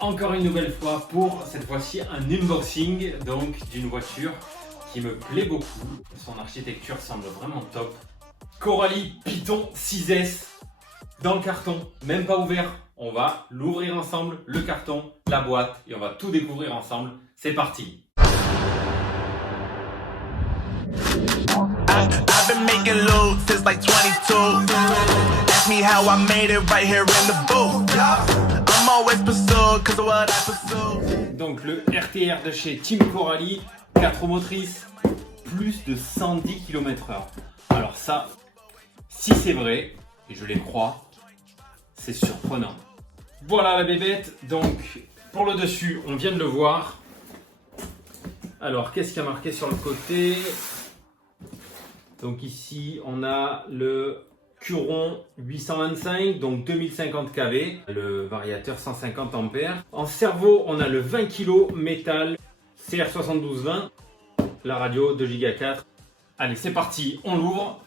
encore une nouvelle fois pour cette fois-ci un unboxing donc d'une voiture qui me plaît beaucoup. Son architecture semble vraiment top. Coralie Python 6S dans le carton, même pas ouvert. On va l'ouvrir ensemble, le carton, la boîte et on va tout découvrir ensemble. C'est parti. I've been making loot since like 22. Ask me how I made it right here in the booth. I'm always pursued cause of what I pursue. Donc le RTR de chez Team Coralie, 4 roues motrices, plus de 110 km/h. Alors ça, si c'est vrai, et je les crois, c'est surprenant. Voilà la bébête, donc pour le dessus, on vient de le voir. Alors qu'est-ce qu'il y a marqué sur le côté ? Donc ici, on a le Curon 825, donc 2050 kV, le variateur 150 ampères. En servo, on a le 20 kg métal CR7220, la radio 2 Go 4. Allez, c'est parti, on l'ouvre.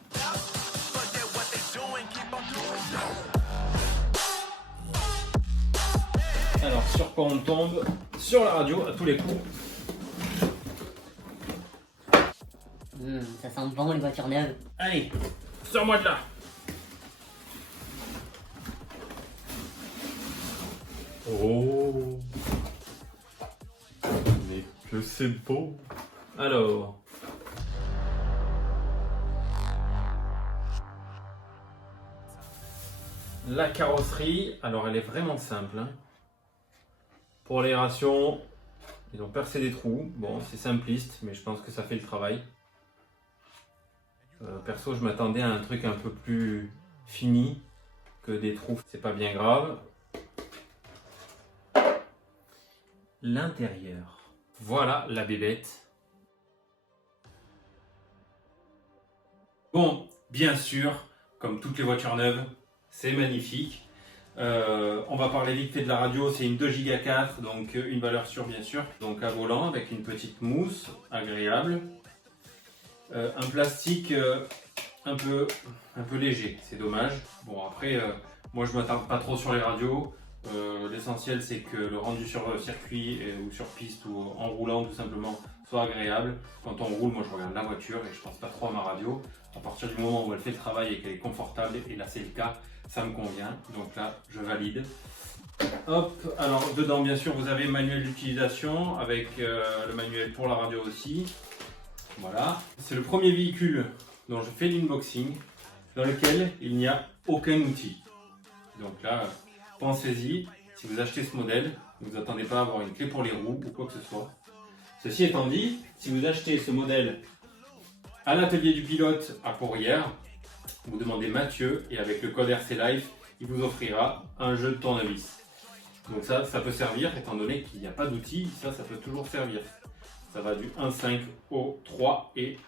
Alors, sur quoi on tombe ? Sur la radio, à tous les coups. Ça sent bon les voitures neuves. Allez, sors-moi de là. Oh, mais que c'est beau. Alors, la carrosserie, alors elle est vraiment simple. Pour l'aération, ils ont percé des trous. Bon, c'est simpliste, mais je pense que ça fait le travail. Perso, je m'attendais à un truc un peu plus fini que des trous. C'est pas bien grave. L'intérieur. Voilà la bébête. Bon, bien sûr, comme toutes les voitures neuves, c'est magnifique. On va parler vite fait de la radio. C'est une 2 Go 4, donc une valeur sûre bien sûr. Donc à volant avec une petite mousse agréable. Un plastique un peu léger, c'est dommage. Bon après, moi je m'attarde pas trop sur les radios. L'essentiel c'est que le rendu sur circuit ou sur piste ou en roulant tout simplement soit agréable. Quand on roule, moi je regarde la voiture et je pense pas trop à ma radio. À partir du moment où elle fait le travail et qu'elle est confortable, et là c'est le cas, ça me convient. Donc là je valide. Hop, alors dedans bien sûr vous avez le manuel d'utilisation avec le manuel pour la radio aussi. Voilà, c'est le premier véhicule dont je fais l'unboxing dans lequel il n'y a aucun outil. Donc là, pensez-y, si vous achetez ce modèle, ne vous attendez pas à avoir une clé pour les roues ou quoi que ce soit. Ceci étant dit, si vous achetez ce modèle à l'atelier du pilote à Courrières, vous demandez Mathieu et avec le code RC Life, il vous offrira un jeu de tournevis. Donc ça peut servir étant donné qu'il n'y a pas d'outil, ça peut toujours servir. Ça va du 1.5 au 3 et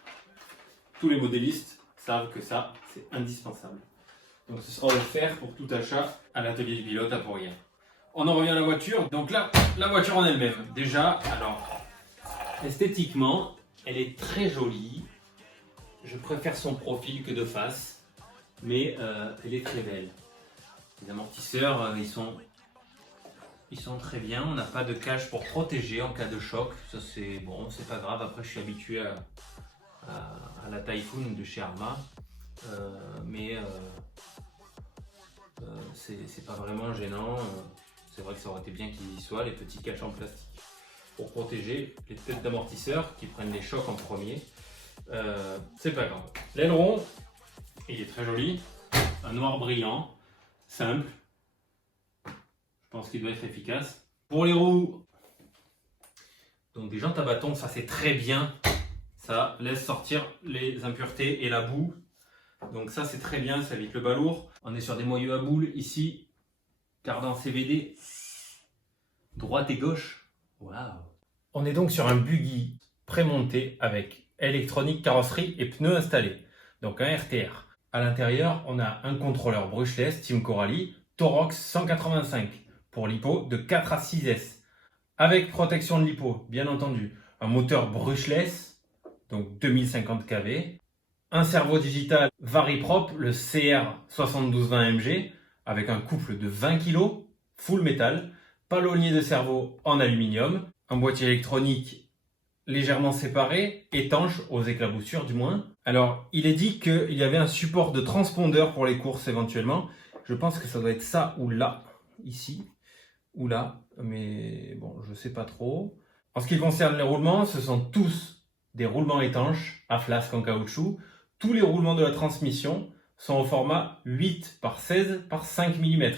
tous les modélistes savent que ça, c'est indispensable. Donc ce sera offert pour tout achat à l'atelier du pilote à Courrières. On en revient à la voiture. Donc là, la voiture en elle-même. Déjà, alors, esthétiquement, elle est très jolie. Je préfère son profil que de face, mais elle est très belle. Les amortisseurs, ils sont très bien, on n'a pas de cage pour protéger en cas de choc, ça c'est bon, c'est pas grave. Après je suis habitué à la Typhoon de chez Arma, mais c'est pas vraiment gênant. C'est vrai que ça aurait été bien qu'ils y soient, les petits caches en plastique pour protéger les têtes d'amortisseurs qui prennent les chocs en premier. C'est pas grave. L'aileron, il est très joli, un noir brillant, simple. Je pense qu'il doit être efficace. Pour les roues, donc des jantes à bâton, ça c'est très bien. Ça laisse sortir les impuretés et la boue. Donc ça c'est très bien, ça évite le balourd. On est sur des moyeux à boules ici. Cardan CVD. Droite et gauche. Waouh. On est donc sur un buggy prémonté avec électronique, carrosserie et pneus installés. Donc un RTR. À l'intérieur, on a un contrôleur brushless Team Coralie Torox 185. Pour l'hypo de 4 à 6S, avec protection de l'hypo, bien entendu. Un moteur brushless, donc 2050 kV. Un servo digital Variprop, le CR7220MG, avec un couple de 20 kg, full métal. palonnier de cerveau en aluminium, un boîtier électronique légèrement séparé, étanche aux éclaboussures du moins. Alors, il est dit qu'il y avait un support de transpondeur pour les courses éventuellement. Je pense que ça doit être ça ou là, ici, ou là, mais bon, je sais pas trop. En ce qui concerne les roulements, ce sont tous des roulements étanches à flasque en caoutchouc. Tous les roulements de la transmission sont au format 8 par 16 par 5 mm.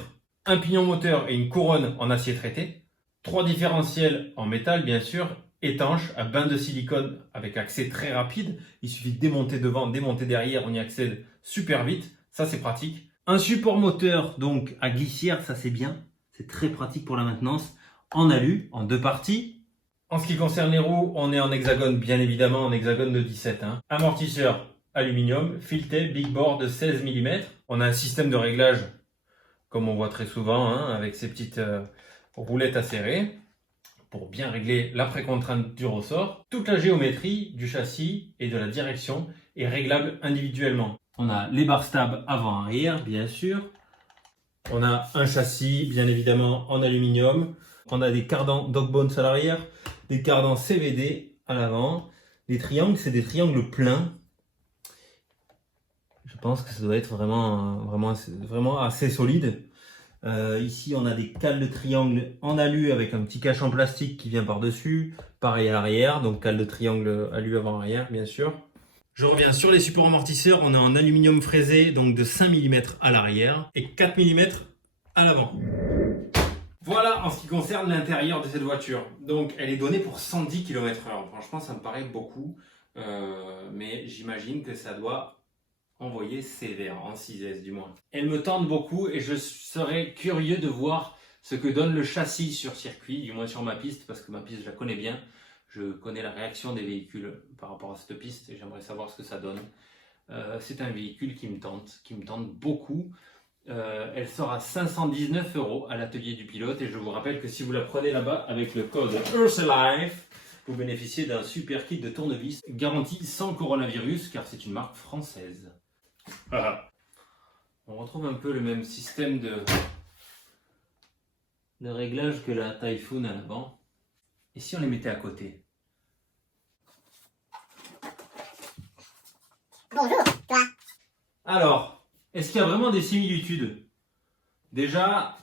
Un pignon moteur et une couronne en acier traité. 3 différentiels en métal, bien sûr, étanches, à bain de silicone avec accès très rapide. Il suffit de démonter devant, démonter derrière, on y accède super vite. Ça, c'est pratique. Un support moteur, donc à glissière, ça c'est bien. C'est très pratique pour la maintenance. En alu, en 2 parties. En ce qui concerne les roues, on est en hexagone, bien évidemment, en hexagone de 17. Amortisseur aluminium, fileté, big bore de 16 mm. On a un système de réglage, comme on voit très souvent, avec ces petites roulettes à serrer, pour bien régler la précontrainte du ressort. Toute la géométrie du châssis et de la direction est réglable individuellement. On a les barres stables avant-arrière, bien sûr. On a un châssis, bien évidemment, en aluminium. On a des cardans dog bones à l'arrière, des cardans CVD à l'avant. Les triangles, c'est des triangles pleins. Je pense que ça doit être vraiment assez solide. Ici, on a des cales de triangle en alu avec un petit cache en plastique qui vient par-dessus. Pareil à l'arrière, donc cale de triangle alu avant-arrière, bien sûr. Je reviens sur les supports amortisseurs. On est en aluminium fraisé, donc de 5 mm à l'arrière et 4 mm à l'avant. Voilà en ce qui concerne l'intérieur de cette voiture. Donc, elle est donnée pour 110 km/h. Franchement, ça me paraît beaucoup, mais j'imagine que ça doit envoyer sévère, en 6S du moins. Elle me tente beaucoup et je serais curieux de voir ce que donne le châssis sur circuit, du moins sur ma piste, parce que ma piste je la connais bien. Je connais la réaction des véhicules par rapport à cette piste et j'aimerais savoir ce que ça donne. C'est un véhicule qui me tente beaucoup. Elle sort à 519 € à l'atelier du pilote et je vous rappelle que si vous la prenez là-bas avec le code URSALIFE, vous bénéficiez d'un super kit de tournevis garanti sans coronavirus car c'est une marque française. Voilà. On retrouve un peu le même système de réglage que la Typhoon à l'avant. Et si on les mettait à côté? Bonjour, toi. Alors, est-ce qu'il y a vraiment des similitudes? Déjà,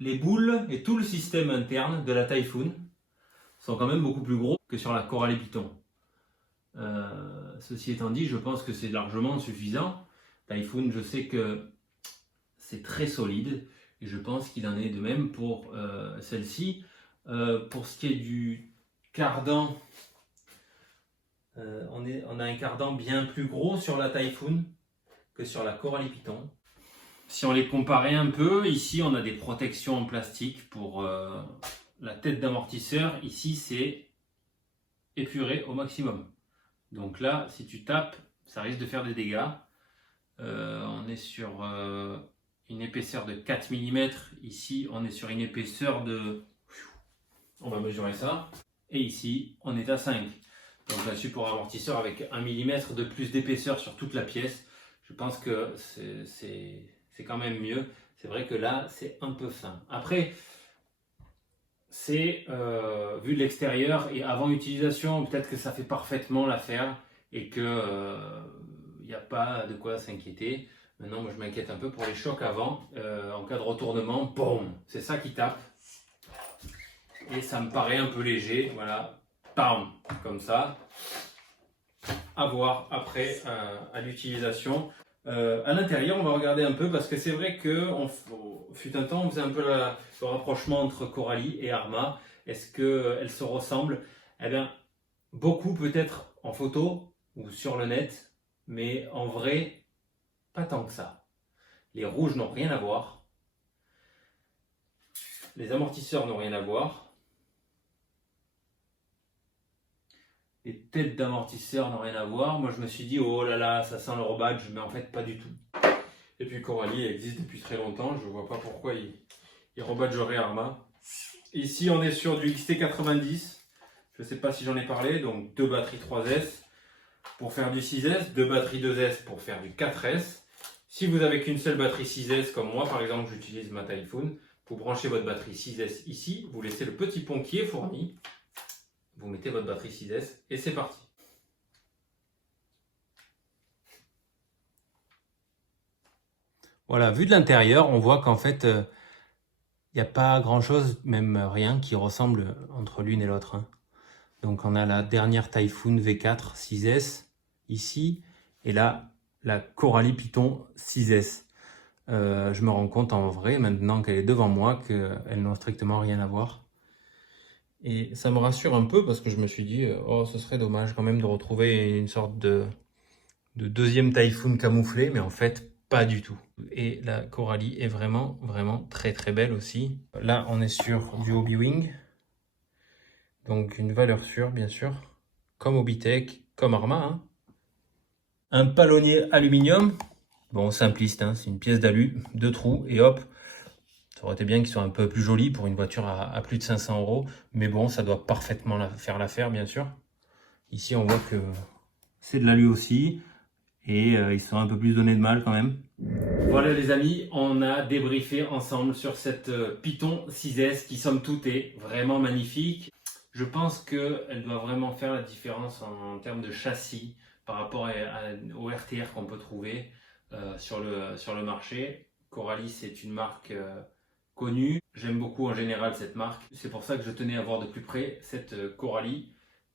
les boules et tout le système interne de la Typhoon sont quand même beaucoup plus gros que sur la Coralie Python. Ceci étant dit, je pense que c'est largement suffisant. Typhoon, je sais que c'est très solide et je pense qu'il en est de même pour celle-ci. Pour ce qui est du cardan, on a un cardan bien plus gros sur la Typhoon que sur la Coralie Python. Si on les comparait un peu, ici on a des protections en plastique pour la tête d'amortisseur. Ici c'est épuré au maximum. Donc là, si tu tapes, ça risque de faire des dégâts. On est sur une épaisseur de 4 mm. Ici, on est sur une épaisseur de... On va mesurer ça. Et ici, on est à 5. Donc un support amortisseur avec 1 mm de plus d'épaisseur sur toute la pièce. Je pense que c'est quand même mieux. C'est vrai que là, c'est un peu fin. Après, c'est vu de l'extérieur et avant utilisation, peut-être que ça fait parfaitement l'affaire et que il n'y a pas de quoi s'inquiéter. Maintenant, moi, je m'inquiète un peu pour les chocs avant. En cas de retournement, boum, c'est ça qui tape. Et ça me paraît un peu léger, voilà, bam, comme ça. À voir après à l'utilisation. À l'intérieur, on va regarder un peu parce que c'est vrai que fut un temps, on faisait un peu le rapprochement entre Coralie et Arrma. Est-ce qu'elles se ressemblent? Eh bien, beaucoup peut-être en photo ou sur le net, mais en vrai, pas tant que ça. Les rouges n'ont rien à voir. Les amortisseurs n'ont rien à voir. Les têtes d'amortisseurs n'ont rien à voir. Moi, je me suis dit, oh là là, ça sent le rebadge, mais en fait, pas du tout. Et puis, Coralie existe depuis très longtemps. Je ne vois pas pourquoi il rebadgerait Arrma. Ici, on est sur du XT90. Je ne sais pas si j'en ai parlé. Donc, 2 batteries 3S pour faire du 6S, 2 batteries 2S pour faire du 4S. Si vous avez qu'une seule batterie 6S, comme moi, par exemple, j'utilise ma Typhoon, Vous branchez votre batterie 6S ici, vous laissez le petit pont qui est fourni, vous mettez votre batterie 6S et c'est parti. Voilà, vu de l'intérieur, on voit qu'en fait, il n'y a pas grand-chose, même rien, qui ressemble entre l'une et l'autre. Hein. Donc on a la dernière Typhoon V4 6S ici, et là, la Coralie Python 6S. Je me rends compte en vrai, maintenant qu'elle est devant moi, qu'elles n'ont strictement rien à voir. Et ça me rassure un peu parce que je me suis dit, oh, ce serait dommage quand même de retrouver une sorte de deuxième Typhoon camouflé, mais en fait, pas du tout. Et la Coralie est vraiment, vraiment très très belle aussi. Là, on est sur du Hobby-Wing. Donc une valeur sûre, bien sûr. Comme Hobbytech, comme Arma. Hein. Un palonnier aluminium. Bon, simpliste, hein, c'est une pièce d'alu, 2 trous, et hop. Ça aurait été bien qu'ils soient un peu plus jolis pour une voiture à plus de 500 €. Mais bon, ça doit parfaitement faire l'affaire, bien sûr. Ici, on voit que c'est de l'alu aussi. Et ils se sont un peu plus donné de mal quand même. Voilà les amis, on a débriefé ensemble sur cette Python 6S qui somme toute est vraiment magnifique. Je pense qu'elle doit vraiment faire la différence en termes de châssis par rapport au RTR qu'on peut trouver sur le marché. Coralie, c'est une marque connue. J'aime beaucoup en général cette marque. C'est pour ça que je tenais à voir de plus près cette Coralie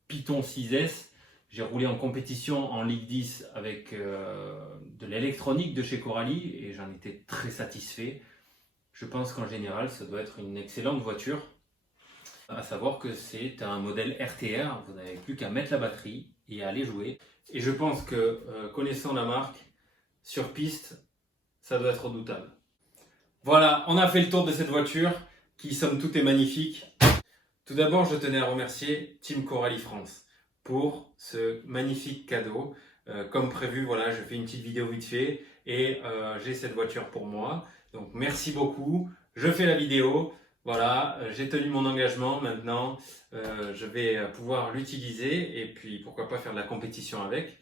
Python 6S. J'ai roulé en compétition en Ligue 10 avec de l'électronique de chez Coralie et j'en étais très satisfait. Je pense qu'en général, ça doit être une excellente voiture. À savoir que c'est un modèle RTR, vous n'avez plus qu'à mettre la batterie et à aller jouer. Et je pense que connaissant la marque, sur piste, ça doit être redoutable. Voilà, on a fait le tour de cette voiture qui somme toute est magnifique. Tout d'abord, je tenais à remercier Team Coralie France pour ce magnifique cadeau. Comme prévu, voilà, je fais une petite vidéo vite fait et j'ai cette voiture pour moi. Donc merci beaucoup, je fais la vidéo. Voilà, j'ai tenu mon engagement, maintenant je vais pouvoir l'utiliser et puis pourquoi pas faire de la compétition avec.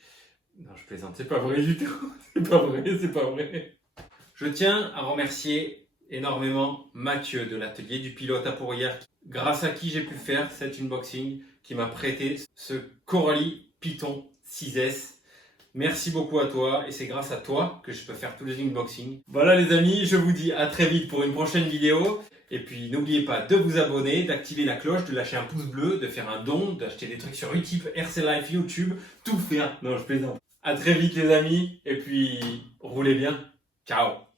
Non, je plaisante, c'est pas vrai du tout, c'est pas vrai. Je tiens à remercier énormément Mathieu de l'atelier du pilote à Pourrières, grâce à qui j'ai pu faire cet unboxing, qui m'a prêté ce Coralie Python 6S. Merci beaucoup à toi et c'est grâce à toi que je peux faire tous les unboxings. Voilà les amis, je vous dis à très vite pour une prochaine vidéo. Et puis n'oubliez pas de vous abonner, d'activer la cloche, de lâcher un pouce bleu, de faire un don, d'acheter des trucs sur Utip, RC Life, YouTube, tout faire. Non, je plaisante. À très vite les amis et puis roulez bien. Ciao.